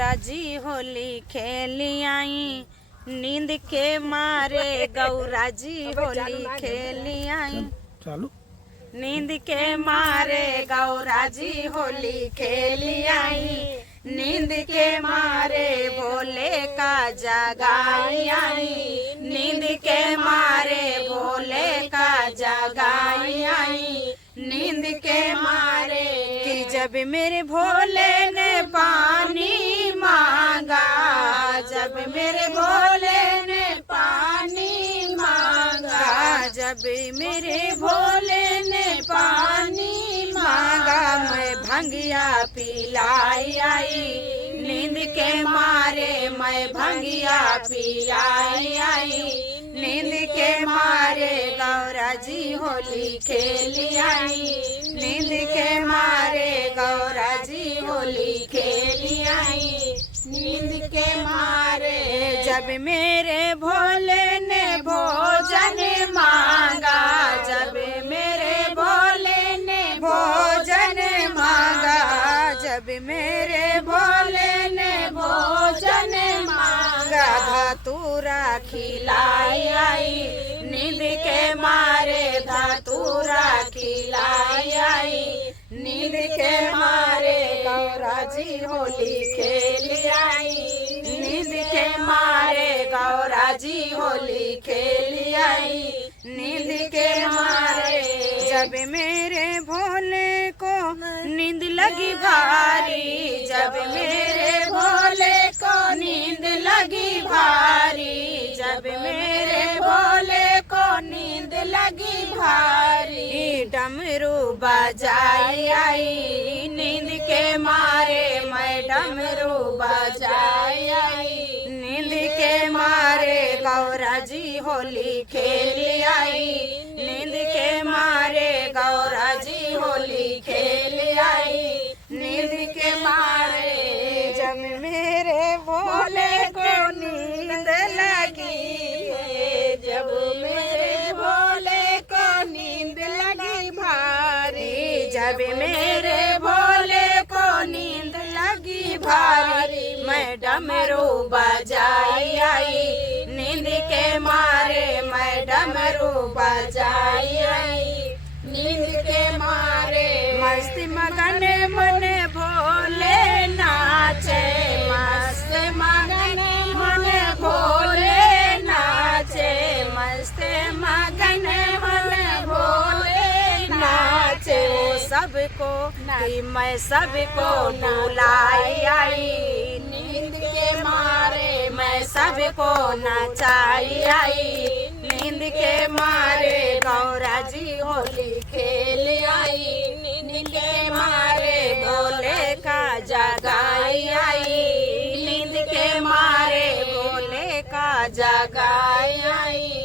गौरा जी होली खेली आई, नींद के मारे गौरा जी होली खेली आई। चालू नींद के मारे गौरा जी होली खेली आई, नींद के मारे भोले का जगाई आई, नींद के मारे भोले का जगाई आई, नींद के मारे कि जब मेरे भोले ने पानी मांगा, जब मेरे भोले ने पानी मांगा, जब मेरे भोले ने पानी मांगा, मैं भंगिया पिलाई आई, नींद के मारे मैं भंगिया पिलाई आई, नींद के मारे गौरा जी होली खेली आई, नींद के मारे गौरा जी होली खेली आई, नींद के मारे जब मेरे भोले ने भोजन मांगा, जब मेरे भोले ने भोजन मांगा, जब मेरे भोले ने भोजन मांगा, धतूरा खिलाई आई, नींद के मारे धतूरा खिलाई आई, नींद के मारे गौरा जी होली खेली आई, नींद के मारे गौरा जी होली खेली आई, नींद के मारे जब मेरे भोले को नींद लगी भारी, जब मेरे भोले को नींद लगी भारी, जब मेरे भोले को नींद लगी भारी, डमरू बजाई आई, नींद के मारे मैं डमरू बजाई आई, नींद के मारे गौरा जी होली खेली आई, नींद के मारे गौरा जी होली खेली आई, नींद के मारे जब मेरे भोले को नींद लगी, जब मेरे भोले को नींद लगी भारी, जब मेरे भोले को नींद लगी भारी, मैं डमरू बजाई आई, नींद के मारे मैं डमरू बजाई आई, नींद के मारे मस्त मगन मन भोले नाचे, मस्त मगन मन भोले नाचे, मस्त मगन मन भोले नाचे, सबको कि मैं सबको बुलाई आई, नींद के मारे मैं सबको नचाई आई, नींद के मारे गौरा जी होली खेल आई, नींद के मारे भोले का जगाई आई, नींद के मारे भोले का जगाई आई।